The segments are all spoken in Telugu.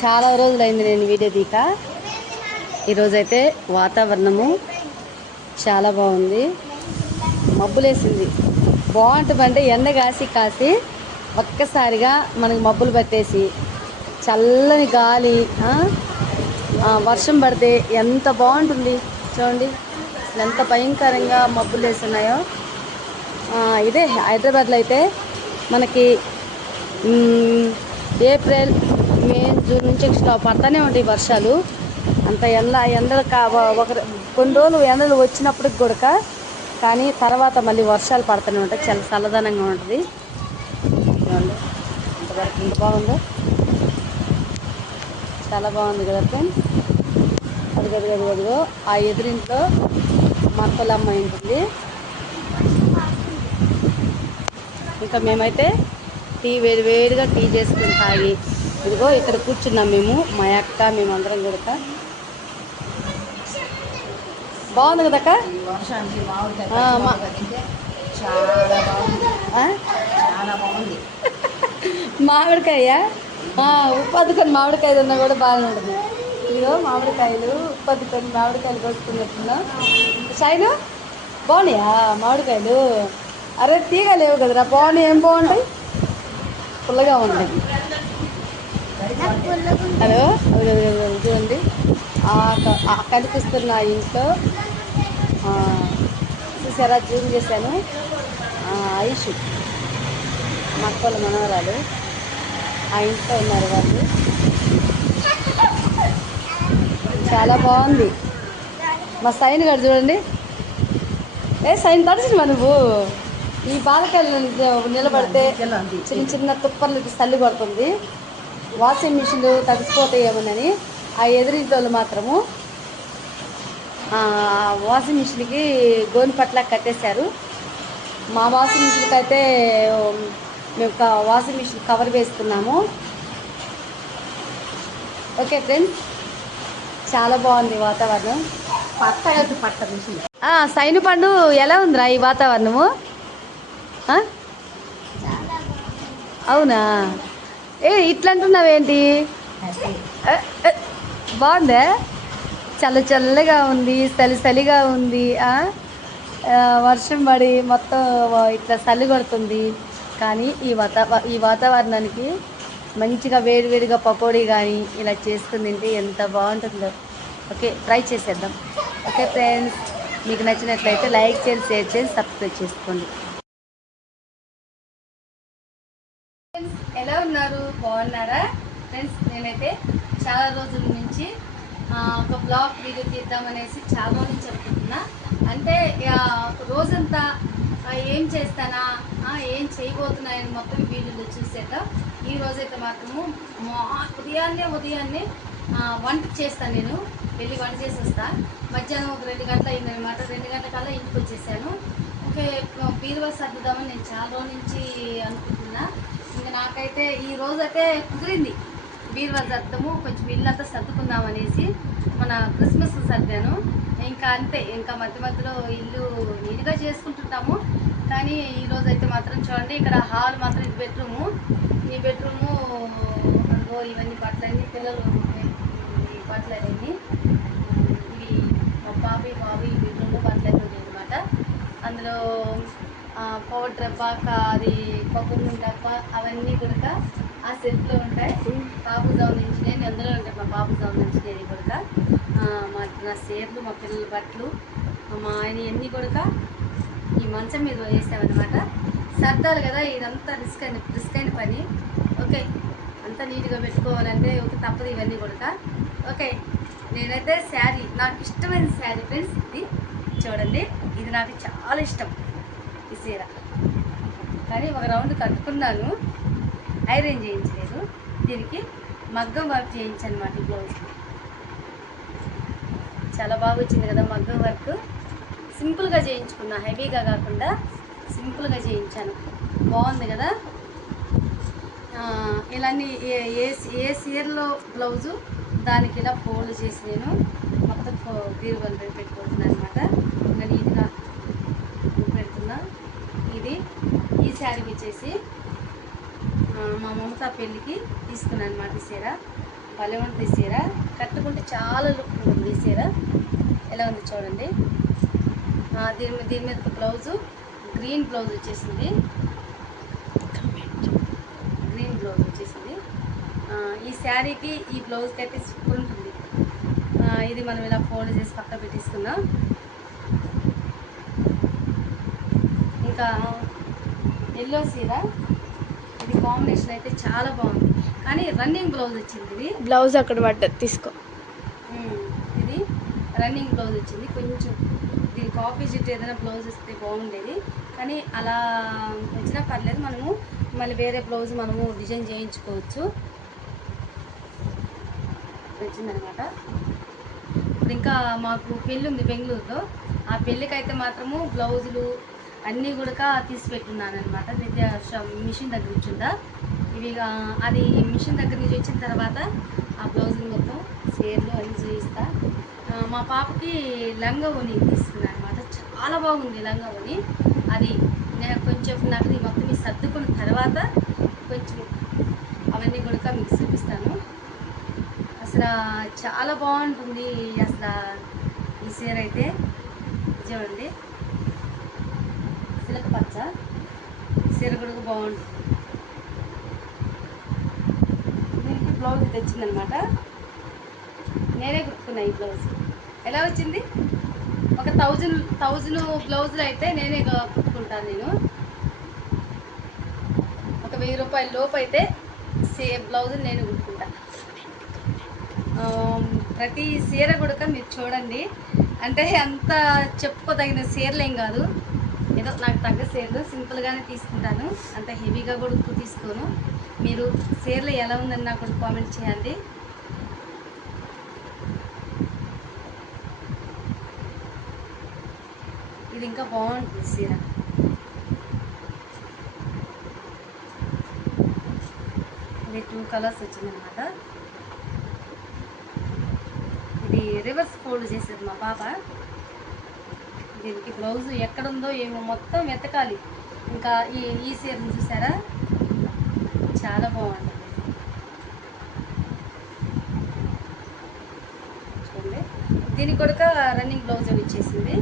చాలా రోజులైంది నేను వీడియో తీక. ఈరోజైతే వాతావరణము చాలా బాగుంది, మబ్బులేసింది. బాగుంటుందంటే ఎండ కాసి కాసి ఒక్కసారిగా మనకి మబ్బులు పట్టేసి చల్లని గాలి, వర్షం పడితే ఎంత బాగుంటుంది చూడండి. ఎంత భయంకరంగా మబ్బులు వేస్తున్నాయో. ఇదే హైదరాబాద్లో అయితే మనకి ఏప్రిల్ మే జూన్ నుంచి పడతానే ఉంటాయి వర్షాలు. అంత ఎండలు ఒక కొన్ని రోజులు ఎండలు వచ్చినప్పటికి కూడా, కానీ తర్వాత మళ్ళీ వర్షాలు పడుతూనే ఉంటాయి. చాలా చల్లదనంగా ఉంటుంది. ఇంతవరకు ఎంత బాగుందో, చాలా బాగుంది కదా ఫ్రెండ్స్. అదిగో ఆ ఎదురింట్లో మా అక్కలమ్మ ఉంటుంది. ఇంకా మేమైతే టీ వేడిగా టీ చేసుకుని తాగి ఇదిగో ఇక్కడ కూర్చున్నాం మేము, మా అక్క మేమందరం కూడా. బాగుంది కదక్క. మామిడికాయ ఉప్పద్దుకొని మామిడికాయ ఉన్నా కూడా బాగానే ఉంటుంది. ఇదిగో మామిడికాయలు ఉప్పద్దుకొని మామిడికాయలు కోసుకున్నట్టున్నా. షైను బాగున్నాయా మామిడికాయలు? అరే తీగ లేవు కదరా, బాగున్నాయి. ఏం బాగుంటాయి? పుల్లగా ఉంటాయి. హలో, చూడండి కనిపిస్తున్న ఇంట్లో చూసారా, జూమ్ చేశాను. ఐషు మా అక్కల మనవరాలు ఆ ఇంట్లో ఉన్నారు వాళ్ళు. చాలా బాగుంది. మా సైన్ గారు చూడండి. సైన్ తడిసినవా నువ్వు? ఈ బాలకాయలు నిలబడితే చిన్న చిన్న తుప్పర్లకి చల్లి పడుతుంది. వాషింగ్ మిషన్లు తడిసిపోతాయేమోనని ఆ ఎదురింటోళ్ళు మాత్రము వాషింగ్ మిషన్కి గోని పట్ల కట్టేశారు. మా వాషింగ్ మిషన్కి అయితే మేము వాషింగ్ మిషన్ కవర్ వేసుకున్నాము. ఓకే ఫ్రెండ్స్, చాలా బాగుంది వాతావరణం. పట్ట మిషన్ సైను పండు ఎలా ఉందిరా ఈ వాతావరణము? అవునా? ఇట్లా అంటున్నావేంటి? బాగుందా? చల్లగా ఉంది, చలిగా ఉంది. వర్షం పడి మొత్తం ఇట్లా చలి కొడుతుంది. కానీ ఈ వాతావరణానికి మంచిగా వేడివేడిగా పకోడీ కానీ ఇలా చేసుకుని తింటే ఎంత బాగుంటుందో. ఓకే, ట్రై చేసేద్దాం. ఓకే ఫ్రెండ్స్, మీకు నచ్చినట్లయితే లైక్ చేయండి, షేర్ చేయండి, సబ్స్క్రైబ్ చేసుకోండి. ఎలా ఉన్నారు? బాగున్నారా ఫ్రెండ్స్? నేనైతే చాలా రోజుల నుంచి ఒక బ్లాగ్ వీడియో తీద్దామనేసి చాలా రోజుల నుంచి అనుకుంటున్నా. అంటే రోజంతా ఏం చేస్తానా, ఏం చేయబోతున్నాయని మొత్తం వీడియోలో చూసేద్దాం. ఈ రోజైతే మాత్రము ఉదయాన్నే వంట చేస్తాను. నేను వెళ్ళి వంట చేసి వస్తా. మధ్యాహ్నం ఒక 2 గంటలు అయిందనమాట. 2 గంటల కల్లా ఇంటికి వచ్చేసాను. ఓకే, బీరువా సర్దుదామని నేను చాలా రోజుల నుంచి అనుకుంటున్నా. ఇంకా నాకైతే ఈ రోజైతే కుదిరింది. బీరువా సర్దము, కొంచెం ఇల్లంతా సర్దుకుందాం అనేసి మన క్రిస్మస్ సర్దాను. ఇంకా అంతే, ఇంకా మధ్యలో ఇల్లు నీట్గా చేసుకుంటుంటాము. కానీ ఈరోజైతే మాత్రం చూడండి, ఇక్కడ హాల్ మాత్రం ఇది బెడ్రూము. ఈ బెడ్రూము అందులో ఇవన్నీ బట్టలన్నీ పిల్లలు ఈ బట్టలన్నీ ఇవి మా బాబు ఈ బెడ్రూమ్లో బట్టలు ఉంటాయి అనమాట. అందులో పౌడర్ డబ్బా, అది కొబ్బరి డబ్బా అవన్నీ కూడా ఆ సెల్ఫ్లో ఉంటాయి. బాబు సంబంధించినవి అందులో ఉంటాయి. మా బాబు సంబంధించినవి కూడా నా సేర్లు, మా పిల్లల బట్టలు, మా ఆయన అన్నీ కూడా ఈ మంచం మీద వేసామన్నమాట. సర్దాలి కదా, ఇదంతా రిస్క్ అయిన పని. ఓకే, అంతా నీట్గా పెట్టుకోవాలంటే ఓకే, తప్పదు ఇవన్నీ కూడా. ఓకే, నేనైతే శారీ, నాకు ఇష్టమైన శారీ ఫ్రెండ్స్ ఇది. చూడండి, ఇది నాకు చాలా ఇష్టం ఈ చీర. కానీ ఒక రౌండ్ కట్టుకున్నాను, ఐరన్ చేయించలేదు. దీనికి మగ్గం వర్క్ చేయించనమాట. ఈ బ్లౌజ్ చాలా బాగా వచ్చింది కదా, మగ్గం వర్క్. సింపుల్గా చేయించుకున్నా, హెవీగా కాకుండా సింపుల్గా చేయించాను. బాగుంది కదా. ఇలాంటి ఏ చీరలో బ్లౌజు దానికి ఇలా ఫోల్డ్ చేసి నేను మొత్తం బీరువాలో పెట్టుకుంటున్నాను అనమాట. ఇంకా నీట్గా పెడుతున్నా. ఇది ఈ శారీ వచ్చేసి మా మమత పెళ్ళికి తీసుకున్నాను అనమాట. ఈ చీర భలే ఉంటుంది చీర. కట్టుకుంటే చాలా లుక్ ఉంటుంది ఈ చీర. ఎలా ఉంది చూడండి. దీని మీద బ్లౌజు గ్రీన్ బ్లౌజ్ వచ్చేసింది. గ్రీన్ బ్లౌజ్ వచ్చేసింది. ఈ శారీకి ఈ బ్లౌజ్కి అయితే సూపర్ ఉంటుంది. ఇది మనం ఇలా ఫోల్డ్ చేసి పక్క పెట్టేసుకుందాం. ఇంకా ఎల్లో చీర, ఇది కాంబినేషన్ అయితే చాలా బాగుంది. కానీ రన్నింగ్ బ్లౌజ్ వచ్చింది. ఇది బ్లౌజ్ అక్కడ పడ్డది తీసుకో. ఇది రన్నింగ్ బ్లౌజ్ వచ్చింది. కొంచెం దీనికి ఆపోజిట్ ఏదైనా బ్లౌజ్ వస్తే బాగుండేది, కానీ అలా వచ్చినా పర్లేదు. మనము మళ్ళీ వేరే బ్లౌజ్ మనము డిజైన్ చేయించుకోవచ్చు. వచ్చిందనమాట. ఇప్పుడు ఇంకా మాకు పెళ్ళి ఉంది బెంగళూరులో. ఆ పెళ్ళికి అయితే మాత్రము బ్లౌజులు అన్నీ కూడా తీసి పెట్టున్నాను అనమాట. మిషన్ దగ్గర వచ్చిందా ఇవి. అది మిషన్ దగ్గర నుంచి వచ్చిన తర్వాత ఆ బ్లౌజులు మొత్తం చీరలు అన్నీ చూపిస్తా. మా పాపకి లంగా ఓని తీసుకున్నాను అనమాట. చాలా బాగుంది లంగా ఓని. అది నేను కొంచెం నాకు మొత్తం ఈ సర్దుకున్న తర్వాత కొంచెం అవన్నీ కూడా మీకు చూపిస్తాను. అసలు చాలా బాగుంటుంది అసలు ఈ చీర అయితే. చూడండి, సిలక పచ్చ చీర కూడా బాగుంటుంది. దీనికి బ్లౌజ్ తెచ్చిందనమాట. నేనే కుట్టుకున్నా ఈ బ్లౌజ్. ఎలా వచ్చింది? ఒక 1000 బ్లౌజులు అయితే నేనే కుట్టుకుంటాను. నేను ఒక 1000 రూపాయల లోపు అయితే బ్లౌజులు నేను కుట్టుకుంటాను. ప్రతి చీర కూడా మీరు చూడండి. అంటే అంత చెప్పుకోదగిన చీరలు ఏం కాదు, ఏదో నాకు తగ్గ చీరలు సింపుల్గానే తీసుకుంటాను. అంత హెవీగా కూడా తీసుకోను. మీరు చీరలు ఎలా ఉందని నాకు కామెంట్ చేయండి. ఇది ఇంకా బాగుంటుంది చీర. ఇది 2 కలర్స్ వచ్చిందనమాట. ఇది రివర్స్ ఫోల్డ్ చేసేది మా పాప. దీనికి బ్లౌజ్ ఎక్కడుందో ఏమో మొత్తం వెతకాలి. ఇంకా ఈ చీరను చూసారా, చాలా బాగుంటుంది. చూడండి, దీనికి కూడా రన్నింగ్ బ్లౌజ్ వచ్చేసింది.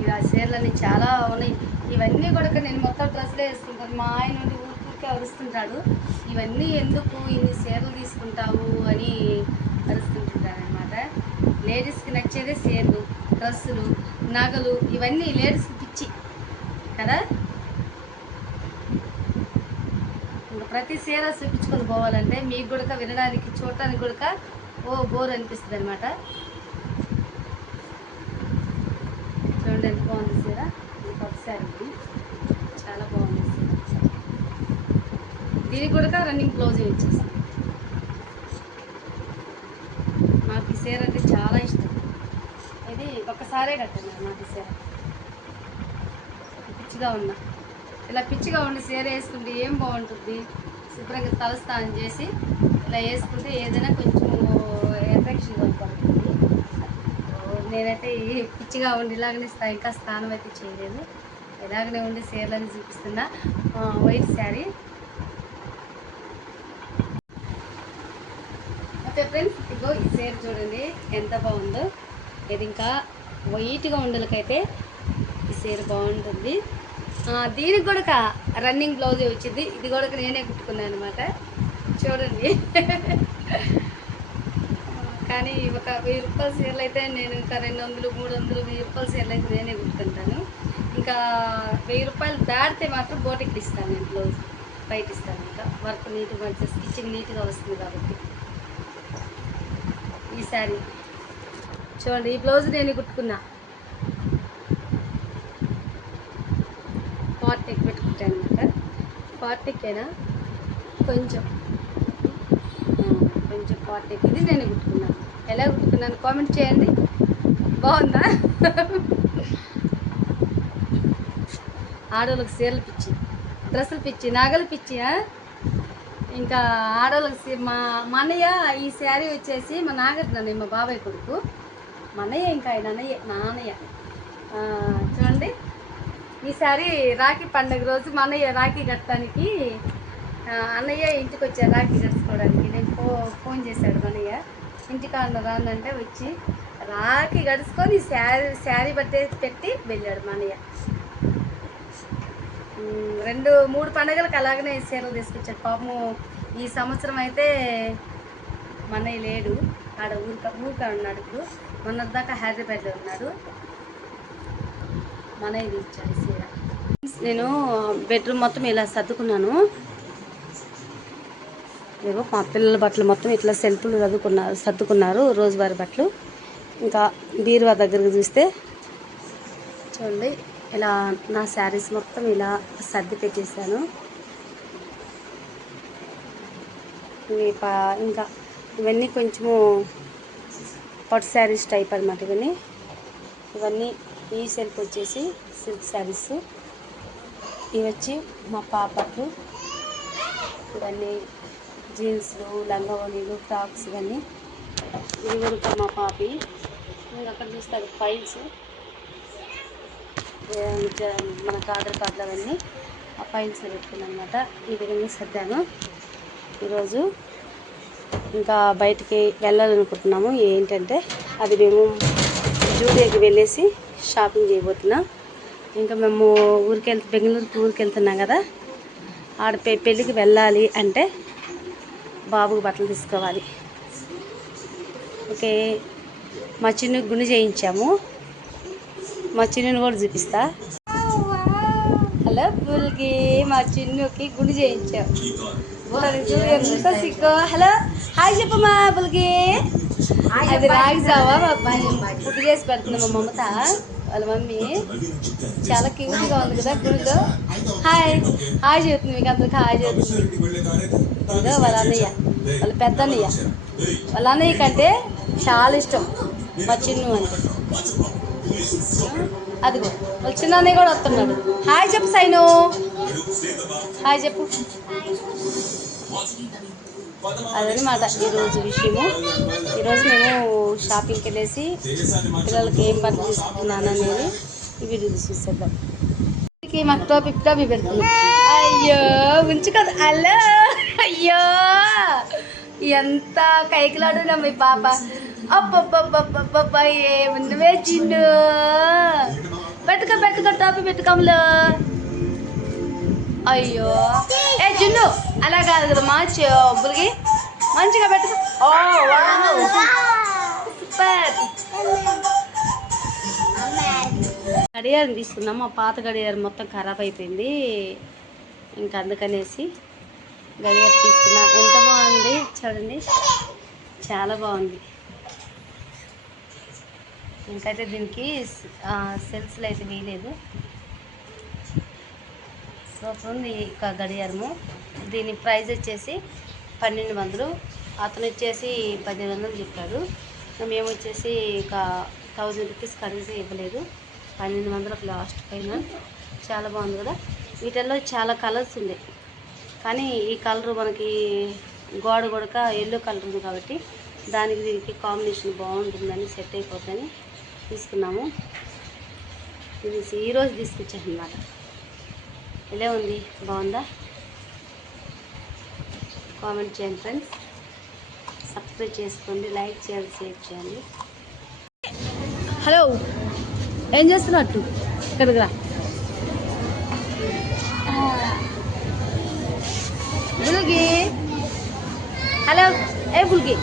ఇలా చీరలన్నీ చాలా ఉన్నాయి. ఇవన్నీ కూడా నేను మొత్తం డ్రెస్సులు వేసుకుంటాను. మా ఆయన నుండి ఊరికి అరుస్తుంటాడు, ఇవన్నీ ఎందుకు ఇన్ని చీరలు తీసుకుంటావు అని అరుస్తుంటాడు అనమాట. లేడీస్కి నచ్చేదే చీరలు, డ్రెస్సులు, నగలు, ఇవన్నీ లేడీస్కి పిచ్చి కదా. ఇంకా ప్రతి చీర చూపించుకొని పోవాలంటే మీకు కూడా వినడానికి చూడటానికి కూడా బోర్ అనిపిస్తుంది అనమాట. చూడండి ఎంత బాగుంది చీర. ఇది కొత్త శారీ, చాలా బాగుంది చీర. దీనికి కూడా రన్నింగ్ బ్లౌజ్ వచ్చేసింది. నాకు ఈ చీర అంటే చాలా ఇష్టం. ఇది ఒక్కసారే కట్టాను నాకు ఈ చీర. పిచ్చిగా ఉన్నా, ఇలా పిచ్చిగా ఉండి చీర వేసుకుంటే ఏం బాగుంటుంది. శుభ్రంగా తలస్నానం చేసి ఇలా వేసుకుంటే ఏదైనా కొంచెం ఎఫెక్షన్గా పడుతుంది. నేనైతే పిచ్చిగా ఉండి ఇలాగనే ఇంకా స్నానం అయితే చేయలేదు. ఇలాగనే ఉండి చీరలని చూపిస్తున్నా. వైట్ శారీ. ఓకే ఫ్రెండ్స్, ఇగో ఈ చీర చూడండి ఎంత బాగుందో. ఇది ఇంకా వైట్గా ఉండలకైతే ఈ చీర బాగుంటుంది. దీనికి కూడా రన్నింగ్ బ్లౌజ్ వచ్చింది. ఇది కూడా నేనే కుట్టుకున్నాను అనమాట. చూడండి. కానీ ఒక 1000 రూపాయల చీరలు అయితే నేను ఇంకా 200, 300, 1000 రూపాయల చీరలు అయితే నేనే కుట్టుకుంటాను. ఇంకా 1000 రూపాయలు దాటితే మాత్రం బోటికి ఇస్తాను నేను బ్లౌజ్, బయట ఇస్తాను. ఇంకా వర్క్ నీట్గా మంచిగా స్టిచ్చింగ్ నీట్గా వస్తుంది కాబట్టి. ఈ శారీ చూడండి, ఈ బ్లౌజ్ నేను కుట్టుకున్నా. పార్టీకి పెట్టుకుంటాను అనమాట. పార్టీకైనా కొంచెం పార్టీకి ఇది నేను కుట్టుకున్నాను. ఎలా కుట్టుకున్నాను కామెంట్ చేయండి. బాగుందా? ఆడవాళ్ళకి చీరలు పిచ్చి, డ్రెస్సులు పిచ్చి, నగలు పిచ్చి. ఇంకా ఆడవాళ్ళకి మా అన్నయ్య ఈ శారీ వచ్చేసి మా నాగరత్న, మా బాబాయ్ కొడుకు మా అన్నయ్య. ఇంకా ఆయన నాన్నయ్య. చూడండి, ఈ శారీ రాఖీ పండుగ రోజు మా అన్నయ్య రాఖీ కట్టడానికి అన్నయ్య ఇంటికి వచ్చారు రాఖీ గడుచుకోవడానికి. నేను ఫోన్ చేశాడు అన్నయ్య, ఇంటికాడ రానంటే వచ్చి రాఖీ గడుచుకొని శారీ పెట్టి వెళ్ళాడు మా అన్నయ్య. 2-3 పండుగలకు అలాగనే చీరలు తీసుకొచ్చాడు పాపము. ఈ సంవత్సరం అయితే మా అన్నయ్య లేడు, ఆడ ఊరికా ఉన్నాడు. ఇప్పుడు మొన్నటిదాకా హైదరాబాద్లో ఉన్నాడు. మా అన్నయ్య ఇచ్చాడు చీర. నేను బెడ్రూమ్ మొత్తం ఇలా సర్దుకున్నాను. ఏవో మా పిల్లల బట్టలు మొత్తం ఇట్లా సెల్ఫ్లు సర్దుకున్నారు, రోజువారీ బట్టలు. ఇంకా బీరువా దగ్గరకు చూస్తే చూడండి, ఇలా నా శారీస్ మొత్తం ఇలా సర్ది పెట్టేశాను. ఇంకా ఇవన్నీ కొంచెము పట్టు శారీస్ టైప్ అనమాట. ఇవన్నీ ఈ సెల్ఫ్ వచ్చేసి సిల్క్ శారీస్. ఇవి వచ్చి మా పాపకు, ఇవన్నీ జీన్స్లు, లంగావోణీలు, ఫ్రాక్స్ ఇవన్నీ. ఇవి కూడా మా పాపి. ఇంకా అక్కడ చూస్తే అది ఫైల్స్, మనకు ఆధార్ కార్డులు అవన్నీ ఆ ఫైల్స్ పెట్టుకున్నాను అనమాట. ఈ విధంగా సర్దాను. ఈరోజు ఇంకా బయటికి వెళ్ళాలనుకుంటున్నాము. ఏంటంటే అది మేము జూడియోకి వెళ్ళేసి షాపింగ్ చేయబోతున్నాం. ఇంకా మేము బెంగళూరుకి ఊరికి వెళ్తున్నాం కదా, ఆడ పెళ్ళికి వెళ్ళాలి అంటే బాబుకి బట్టలు తీసుకోవాలి. ఓకే, మా చిన్నుకి గుండు చేయించాము. మా చిన్నుని కూడా చూపిస్తా. హలో బుల్కి, మా చిన్నుకి గుండు చేయించాము. ఎంత సిగ్గు. హలో హాయ్ చెప్పమ్మా బుల్కి. అది రాగి జావా ఫుడ్ చేసి పెడుతుంది మా మమత వాళ్ళ మమ్మీ. చాలా క్యూట్గా ఉంది కదా గుడిలో. హాయ్ హాయ్ చెబుతుంది, మీకు అందరికి హాయ్ చెబుతుంది. ఇదో వాళ్ళ అన్నయ్య, వాళ్ళ పెద్ద అన్నయ్య. వాళ్ళ అన్నయ్య కంటే చాలా ఇష్టం మా చిన్ను అంటే. అదిగో వాళ్ళ చిన్న అన్నయ్య కూడా వస్తున్నాడు. హాయ్ చెప్పు సైను, హాయ్ చెప్పు. అదనమాట ఈరోజు విషయము. ఈరోజు మేము షాపింగ్కి వెళ్ళేసి పిల్లలకి ఏం బట్టలు తీసుకుంటున్నాను అనేది ఈ వీడియో చూసేద్దాం. మాకు టోపీ పెడుతుంది. అయ్యో ఉంచు కదా. అలా అయ్యో ఎంత కైకిలాడున్నా మీ పాప. అబ్బబ్బబ్బబ్బబ్బా ఏమున్నవే చిన్ను. పెట్టుకో టోపీ పెట్టుకోములు. అయ్యో ఏ చిన్ను అలా కాదు కదా మా బుల్గి, మంచిగా పెట్టుకో. ఓ సూపర్. గడియారం తీసుకున్నాం. మా పాత గడియారం మొత్తం ఖరాబ్ అయిపోయింది. ఇంకా అందుకనేసి గడియారం తీసుకున్నాం. ఎంత బాగుంది చూడండి, చాలా బాగుంది. ఇంకైతే దీనికి సెల్స్లో అయితే వేయలేదు. సూపర్ ఉంది ఇక గడియారము. దీని ప్రైస్ వచ్చేసి 1200. అతను వచ్చేసి 1500 చెప్పాడు. మేము వచ్చేసి ఇక 1000 రూపీస్ ఖరీదు ఇవ్వలేదు. 1200 లాస్ట్ ఫైనల్. చాలా బాగుంది కదా. వీటిల్లో చాలా కలర్స్ ఉన్నాయి, కానీ ఈ కలర్ మనకి గోడ గొడక ఎల్లో కలర్ ఉంది కాబట్టి దానికి దీనికి కాంబినేషన్ బాగుంటుందని, సెట్ అయిపోతుందని తీసుకున్నాము. ఇది ఈరోజు తీసుకొచ్చాను అన్నమాట. ఎలా ఉంది, బాగుందా? కామెంట్ చేయండి ఫ్రెండ్స్, సబ్స్క్రైబ్ చేసుకోండి, లైక్ చేయండి, షేర్ చేయండి. హలో ఏం చేస్తున్నట్టు ఇక్కడికి రా. బుల్గి హలో ఏ బుల్గి.